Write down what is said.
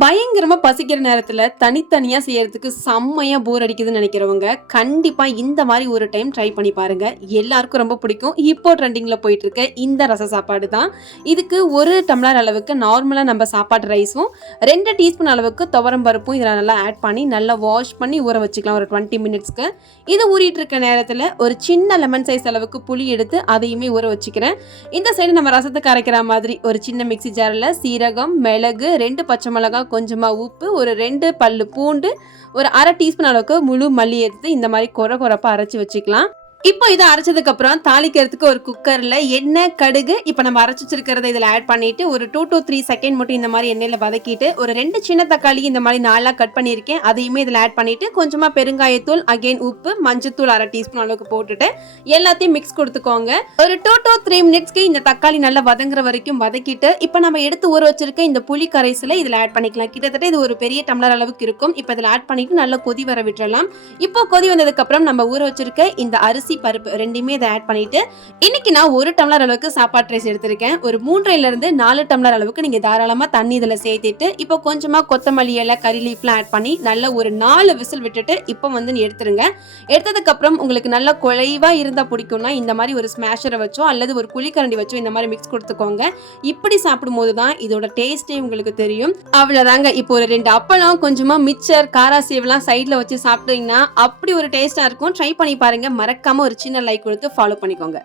பயங்கரமா பசிக்கிற நேரத்துல தனித்தனியா செய்யறதுக்கு செம்மையா போர் அடிக்குதுன்னு நினைக்கிறவங்க கண்டிப்பா இந்த மாதிரி ஒரு டைம் ட்ரை பண்ணி பாருங்க. எல்லாருக்கும் ரொம்ப பிடிக்கும். இப்போ ட்ரெண்டிங்ல போயிட்டு இருக்க இந்த ரச சாப்பாடு தான். இதுக்கு ஒரு டம்ளர் அளவுக்கு நார்மலா நம்ம சாப்பாடு ரைஸும் 2 டீஸ்பூன் அளவுக்கு துவரம் பருப்பும் இதில் நல்லா ஆட் பண்ணி நல்லா வாஷ் பண்ணி ஊற வச்சுக்கலாம் ஒரு 20 மினிட்ஸ்க்கு. இது ஊறிட்டு இருக்க நேரத்தில் ஒரு சின்ன லெமன் சைஸ் அளவுக்கு புளி எடுத்து அதையுமே ஊற வச்சுக்கிறேன். இந்த சைடு நம்ம ரசத்துக்கு அரைக்கிற மாதிரி ஒரு சின்ன மிக்சி ஜாரில் சீரகம், மிளகு, 2 பச்சை மிளகாய், கொஞ்சமா உப்பு, ஒரு 2 பல்லு பூண்டு, ஒரு அரை டீஸ்பூன் அளவுக்கு முழு மல்லி எடுத்து இந்த மாதிரி கொரப்பா அரைச்சு வச்சுக்கலாம். இப்போ இதை அரைச்சதுக்கு அப்புறம் தாளிக்கிறதுக்கு ஒரு குக்கர்ல எண்ணெய், கடுகு, இப்போ நம்ம அரைச்சு வச்சிருக்கிறத இதில் ஆட் பண்ணிட்டு ஒரு 2 to 3 செகண்ட் மட்டும் இந்த மாதிரி எண்ணெயில வதக்கிட்டு ஒரு 2 சின்ன தக்காளி இந்த மாதிரி 4 கட் பண்ணியிருக்கேன் அதையுமே இதில் ஆட் பண்ணிட்டு கொஞ்சமா பெருங்காயத்தூள், அகைன் உப்பு, மஞ்சத்தூள் அரை டீஸ்பூன் அளவுக்கு போட்டுட்டு எல்லாத்தையும் மிக்ஸ் கொடுத்துக்கோங்க. ஒரு 2 to 3 மினிட்ஸ்க்கு இந்த தக்காளி நல்லா வதங்குற வரைக்கும் வதக்கிட்டு இப்போ நம்ம எடுத்து ஊற வச்சிருக்க இந்த புளி கரைசலை இதில் ஆட் பண்ணிக்கலாம். கிட்டத்தட்ட இது ஒரு பெரிய டம்ளர் அளவுக்கு இருக்கும். இப்போ இதில் ஆட் பண்ணிட்டு நல்லா கொதி வர விட்டுறலாம். இப்போ கொதி வந்ததுக்கு அப்புறம் நம்ம ஊற வச்சிருக்க இந்த அரிசி, பருப்பு ரெண்டுமே இதை ஆட் பண்ணிட்டு இன்னைக்கு நான் 1 டம்ளர் அளவுக்கு சாப்பாடு ரைஸ் எடுத்திருக்கேன். ஒரு 3ல இருந்து 4 டம்ளர் அளவுக்கு நீங்க தாராளமா தண்ணி இதில் சேர்த்துட்டு இப்போ கொஞ்சமா கொத்தமல்லி இலை, கறி லீஃப்லாம் ஆட் பண்ணி நல்ல ஒரு 4 விசில் விட்டுட்டு இப்போ வந்து எடுத்துருங்க. எடுத்ததுக்கு அப்புறம் உங்களுக்கு நல்ல குழைவா இருந்தா பிடிக்கும்னா இந்த மாதிரி ஒரு ஸ்மாஷரை வச்சோ அல்லது ஒரு குழிக்கரண்டி வச்சோ இந்த மாதிரி மிக்ஸ் கொடுத்துக்கோங்க. இப்படி சாப்பிடும் போது தான் இதோட டேஸ்டே உங்களுக்கு தெரியும். அவ்வளவுதாங்க. இப்போ ஒரு 2 அப்பளம், கொஞ்சமா மிச்சர், காரா சேவெல்லாம் சைட்ல வச்சு சாப்பிட்டீங்கன்னா அப்படி ஒரு டேஸ்டா இருக்கும். ட்ரை பண்ணி பாருங்க. மறக்காம ஒரு சின்ன லைக் கொடுத்து ஃபாலோ பண்ணிக்கோங்க.